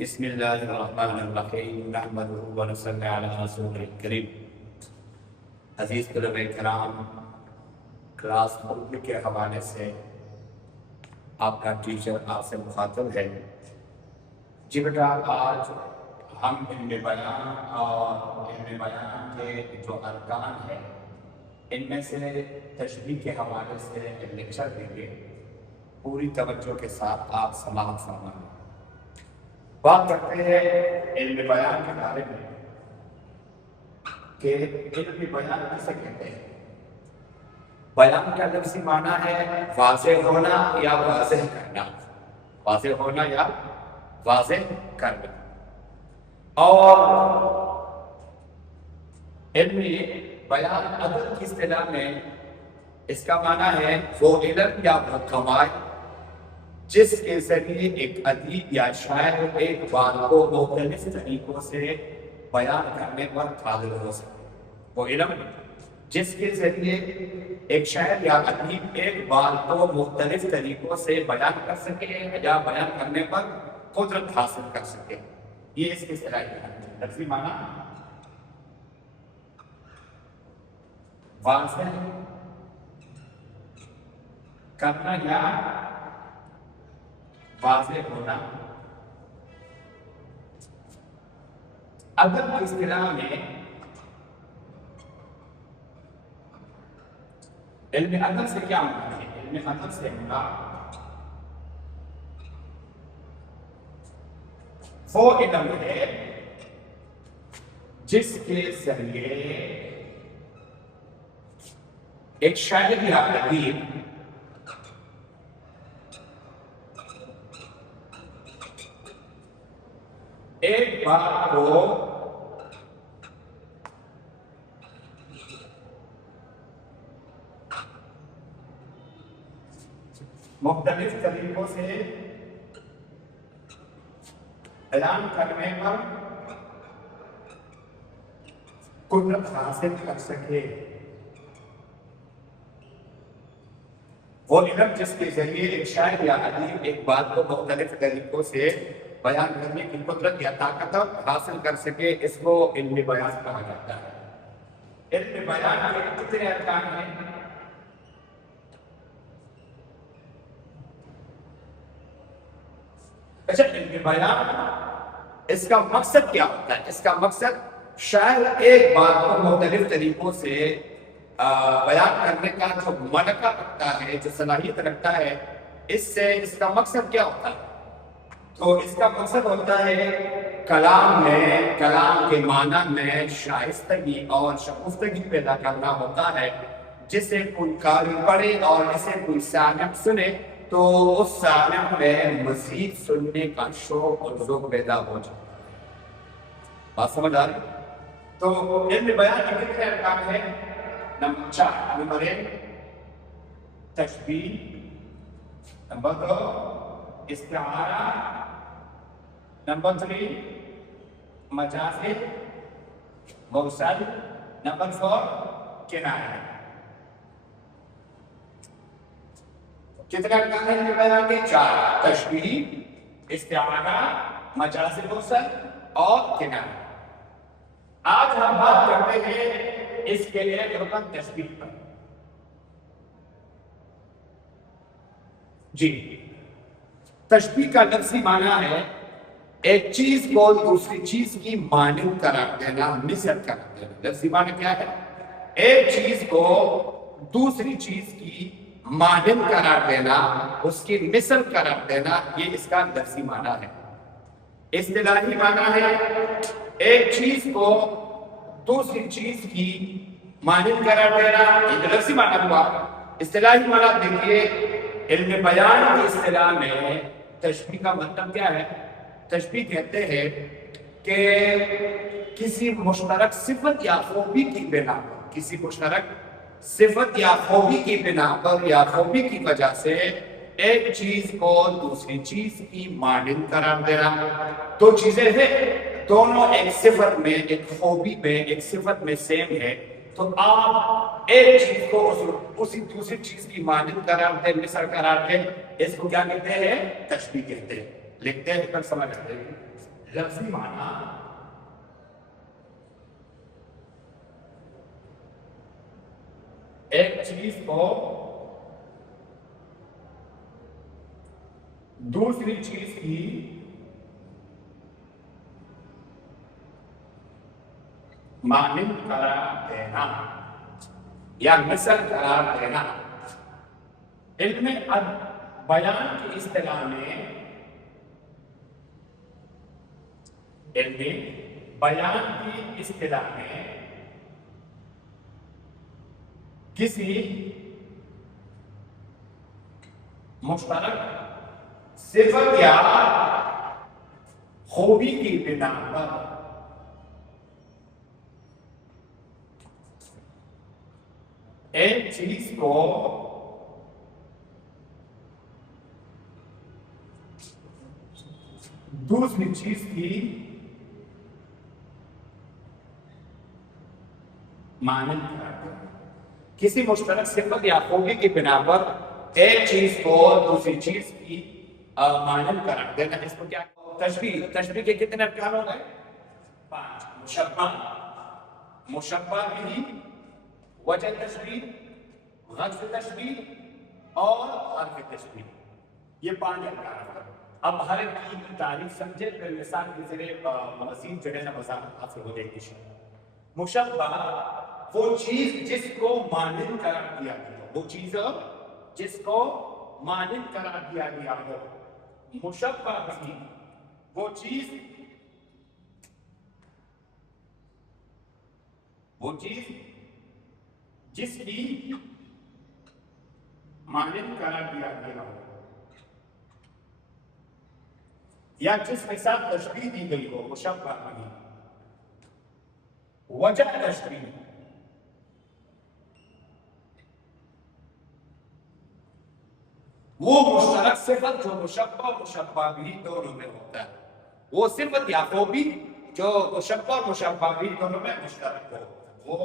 بسم اللہ الرحمن الرحیم نحمدہ ونصلی علی رسولہ الکریم۔ عزیز طلبہ کرام، کلاس اردو کے حوالے سے آپ کا ٹیچر آپ سے مخاطب ہے۔ جی بیٹا، آج ہم علم بیان اور علم بیان کے جو ارکان ہیں ان میں سے تشبیہ کے حوالے سے ایک لیکچر دیں گے۔ پوری توجہ کے ساتھ آپ سماعت فرمائیں۔ بات کرتے ہیں علم بیان کے بارے میں کہ علم بیان کسے کہتے ہیں۔ بیان کا لفظی معنی ہے واضح ہونا یا واضح کرنا، واضح ہونا یا واضح کرنا۔ اور علم بیان ادب کی اصطلاح میں اس کا معنی ہے وہ علم یا وہ کمال جس کے ذریعے ایک ادیب یا شاعر ایک بات کو مختلف طریقوں سے بیان کرنے پر قادر ہو سکے۔ وہ علم جس کے ذریعے ایک شاعر یا ادیب ایک بات کو مختلف طریقوں سے بیان کر سکے یا بیان کرنے پر قدرت حاصل کر سکے، یہ اس کی صلاحیت ہے۔ لفظی معنی واضح کرنا یا واضح ہونا۔ ادب کی اصطلاح میں علم ادب سے کیا مراد ہے؟ علم ادب سے مراد وہ علم ہے جس کے ذریعے ایک شاعر یا ادیب ایک بات کو مختلف طریقوں سے بیان کرنے پر قدرت حاصل کر سکے۔ وہ علم جس کے ذریعے ایک شاعر یا ادیب ایک بات کو مختلف طریقوں سے بیان کرنے کی قدرت یا طاقت حاصل کر سکے، اس کو علم بیان کہا جاتا ہے۔ علم بیان کے کتنے ارکان ہیں؟ اچھا، علم بیان اس کا مقصد کیا ہوتا ہے؟ اس کا مقصد شاعر ایک بات کو مختلف طریقوں سے بیان کرنے کا جو ملکہ رکھتا ہے، جو صلاحیت رکھتا ہے، اس سے اس کا مقصد کیا ہوتا ہے؟ تو اس کا مقصد ہوتا ہے کلام میں، کلام کے معنی میں شائستگی اور شگفتگی پیدا کرنا ہوتا ہے، جسے کوئی قاری پڑھے اور اسے کوئی سامع سنے تو اس سامع میں مزید سننے کا شوق اور ذوق پیدا ہو جائے۔ بات سمجھ آ رہی؟ تو علم بیان کے کتنے ارکان ہیں؟ نمبر 4 نمبر 1 تشبیہ، نمبر 2 استعارہ، نمبر 3 مجاز مرسل، نمبر 4 کنایہ۔ کتنے ارکان ہیں علم بیان کے؟ 4، تشبیہ، استعارہ، مجاز مرسل اور کنایہ۔ آج ہم بات کرتے ہیں اس کے ایک رکن تشبیہ پر۔ جی، تشبیہ کا لفظی معنی ہے ایک چیز کو دوسری چیز کی مانند قرار دینا، مثل قرار دینا۔ لفظی معنی کیا ہے؟ ایک چیز کو دوسری چیز کی مانند قرار دینا، اس کی مثل قرار دینا، یہ اس کا لفظی معنی ہے۔ اصطلاحی معنی ہے ایک چیز کو دوسری چیز کی مانند قرار دینا، یہ لفظی معنی ہوا۔ اصطلاحی معنی دیکھیے، علم بیان کی اصطلاح میں تشبیہ کا مطلب کیا ہے؟ تشبیہ کہتے ہیں کہ کسی مشترک صفت یا خوبی کی بنا پر، کسی مشترک صفت یا خوبی کی بنا پر یا خوبی کی وجہ سے ایک چیز کو دوسری چیز کی مانند قرار دینا۔ دو چیزیں ہیں، دونوں ایک صفت میں، ایک خوبی میں، ایک صفت میں سیم ہے، تو آپ ایک چیز کو اسی دوسری چیز کی مانند قرار دیں، مثل قرار دیں، اس کو کیا کہتے ہیں؟ تشبیہ کہتے ہیں۔ لکھتے ہیں پر سمجھ آتے ہیں۔ لفظی معنی ایک چیز کو دوسری چیز کی مانند قرار دینا یا مثل قرار دینا. علم بیان کی اصطلاح میں علم بیان کی اصطلاح میں کسی مشترک صفت یا خوبی کی بنا پر ایک چیز کو دوسری چیز کی مانند قرار دینا. کسی مشترک صفت یا خوبی کی بنا پر ایک چیز کو دوسری چیز کی مانند قرار دینا. اس کو کیا تشبیہ. تشبیہ کے کتنے ارکان ہو گئے؟ 5. مشبہ بھی، وجہ تشبیہ، غرض تشبیہ اور حرف تشبیہ. یہ 5 ارکان ہیں. اب ہر ایک کی تعریف سمجھے پھر مثال کے ذریعے مزید جو ہے نا وضاحت حاصل ہو جائے گی. مشبہ وہ چیز جس کو مانند قرار دیا گیا ہو، وہ چیز جس کو مانند قرار دیا گیا ہو. مشبہ بھی وہ چیز جس کی مانند قرار دیا گیا ہو یا جس کے ساتھ تشبیہ دی گئی ہو. مشبہ بھی. وجہ تشبیہ وہ مشترک صفت جو مشبہ اور مشبہ بھی دونوں میں ہوتا ہے. وہ صفت یا خوبی جو مشبہ اور مشبہ بھی دونوں میں مشترک ہو. وہ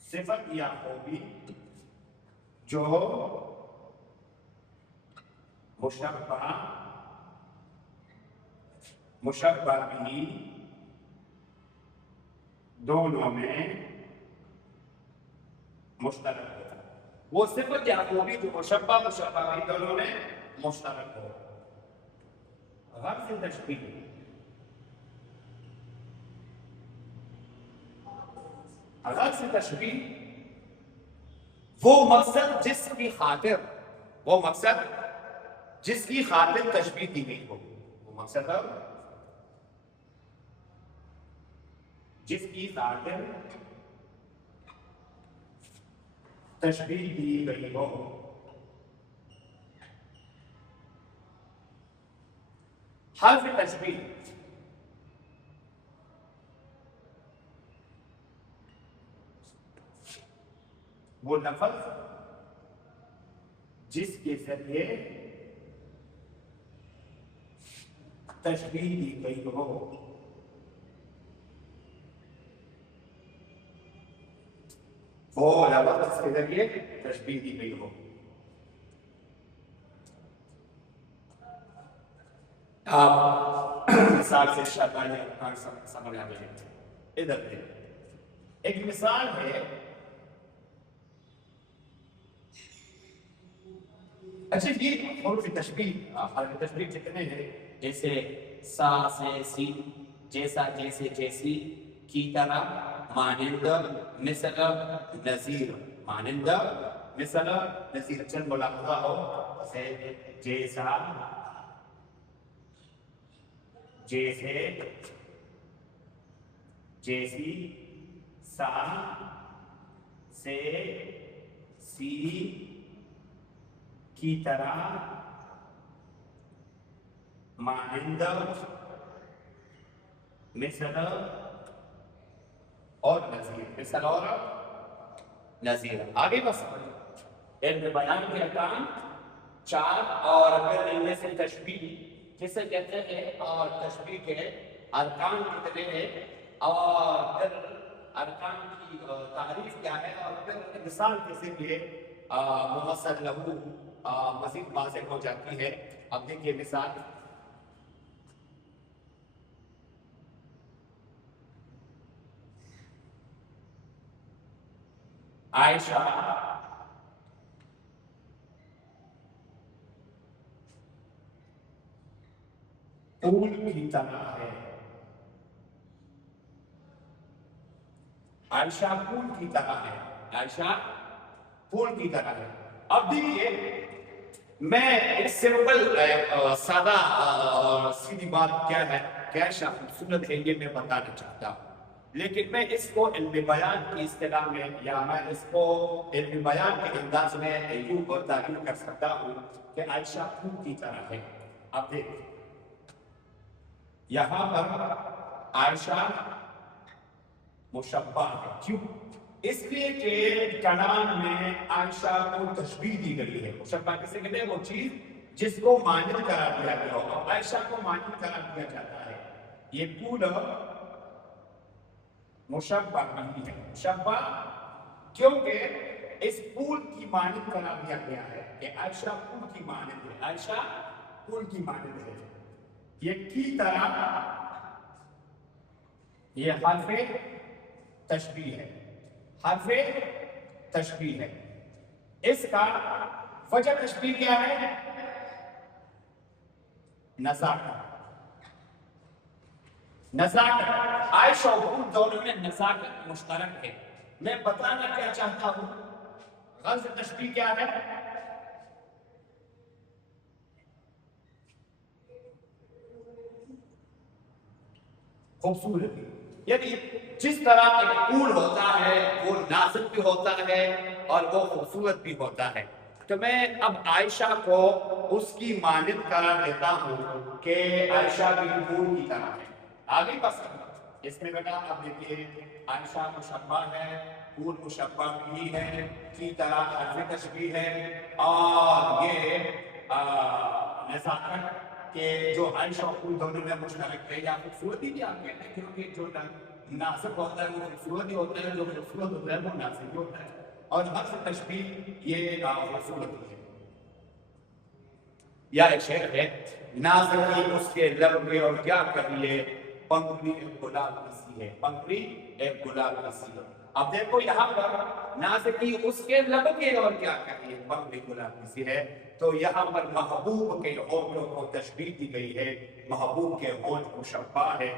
صفت یا خوبی جو مشبہ بھی دونوں میں مشترک ہو. وہ صفت یا خوبی جو مشبہ بھی دونوں میں مشترک ہو. غرض تشبیہ وہ مقصد جس کی خاطر تشبیہ دی گئی ہو. وہ مقصد جس کی خاطر تشبیہ دی گئی ہو. حرف تشبیہ وہ لفظ جس کے ذریعے تشبیہ دی گئی ہو. وہ لفظ جس کے ذریعے تشبیہ دی گئی ہو. آپ مثال سے شاید سمجھ آ گئے. ادھر ایک مثال ہے. اچھا یہ حروف تشبیہ حرف تشبیہ کتنے ہیں؟ جیسے سا سے سی، جیسا جیسے جیسی، کی طرح، مانند، مثل، نظیر. مانند، مثل، نظیر. چل ملاحظہ ہو سے جیسا، جیسے، جیسی، سا سے، سی، کی طرح، مانند، مثل اور نظیر. مثل اور نظیر. آگے بس علم بیان کے ارکان 4 اور پھر ان میں سے تشبیہ جسے کہتے ہیں اور تشبیہ کے ارکان کتنے ہیں اور پھر ارکان کی تعریف کیا ہے اور پھر مثال کے ذریعے مفصل لہو مزید واضح ہو جاتی ہے. اب دیکھیے مثال عائشہ پھول کی طرح ہے. عائشہ پھول کی طرح ہے. عائشہ پھول کی طرح ہے. اب دیکھیے میں ایک سمپل سادہ اور سیدھی بات کیا ہے کہ عائشہ خوبصورت ہے یہ میں بتانا چاہتا ہوں، لیکن میں اس کو علم بیان کی اصطلاح میں یا میں اس کو علم بیان کے انداز میں یوں تعبیر کر سکتا ہوں کہ عائشہ پھول کی طرح ہے. اب دیکھ یہاں پر عائشہ مشبہ ہے. کیوں؟ اس لیے کہ کنان میں عائشہ کو تشبیہ دی گئی ہے. مشبہ کسے کہتے ہیں؟ وہ چیز جس کو مانند قرار دیا گیا ہو. عائشہ کو مانند قرار دیا جاتا ہے. یہ پھول مشبہ نہیں ہے. مشبہ کیونکہ اس پھول کی مانند قرار دیا گیا ہے کہ عائشہ پھول کی مانند ہے. عائشہ پھول کی مانند ہے. یہ کی طرح یہ حرف تشبیہ ہے. حرف تشبیہ ہے. اس کا وجہ تشبیہ کیا ہے؟ نزاکت. نزاکت عائشہ اور پھول دونوں میں نزاکت مشترک ہے. میں بتانا کیا چاہتا ہوں غرض تشبیہ کیا ہے؟ خوبصورتی. یعنی جس طرح ایک پھول ہوتا ہے وہ نازک بھی ہوتا ہے اور وہ خوبصورت بھی ہوتا ہے. تو میں اب عائشہ کو اس کی مانند قرار دیتا ہوں کہ عائشہ بھی پھول کی طرح ہے. آگے پسند اس میں بیٹا اب دیکھیے عائشہ مشبہ ہے، پھول مشبہ بھی ہے، کی طرح حرف تشبیہ ہے اور یہ نزاکت کہ جو عائشہ اور پھول دونوں میں مشترک ہے. یا خوبصورتی بھی آپ کہتے ہیں کیونکہ جو نازک ہوتا ہے وہ خوبصورت ہی ہوتا ہے، جو خوبصورت ہوتا ہے وہ نازک ہوتا ہے. اور حرف تشبیہ یہ خوبصورتی ہے. یا ایک شعر ہے نازکی اس کے لب میں اور کیا کہیے پنکھڑی ایک گلاب کسی ہے. پنکھڑی ایک گلاب کسی ہے. اب دیکھو یہاں پر نازکی اس کے لب کے اور کیا کہیے پنکھڑی گلاب کسی ہے. تو یہاں پر محبوب کے ہونٹوں کو تشبیہ دی گئی ہے. محبوب کے ہونٹ مشبہ ہے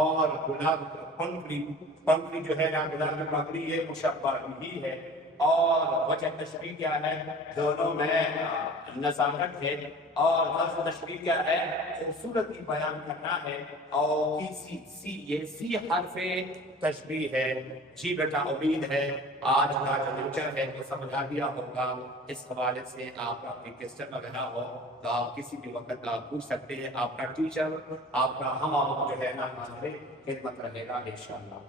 اور گلاب پنکھڑی جو ہے نا گلاب کی پنکھڑی یہ مشبہ بھی ہے. اور وجہ تشبیہ کیا ہے؟ دونوں میں نزاکت ہے. اور غرض تشبیہ کیا ہے؟ خوبصورتی بیان کرنا ہے. اور یہ سی حرف تشبیہ ہے. جی بیٹا امید ہے آج کا جو لیکچر ہے وہ سمجھ آ گیا ہوگا. اس حوالے سے آپ اپنی کوسچن وغیرہ ہو تو آپ کسی بھی وقت آپ پوچھ سکتے ہیں. آپ کا ٹیچر آپ کا ہم جو ہے نا ہمارے خدمت رہے گا انشاءاللہ.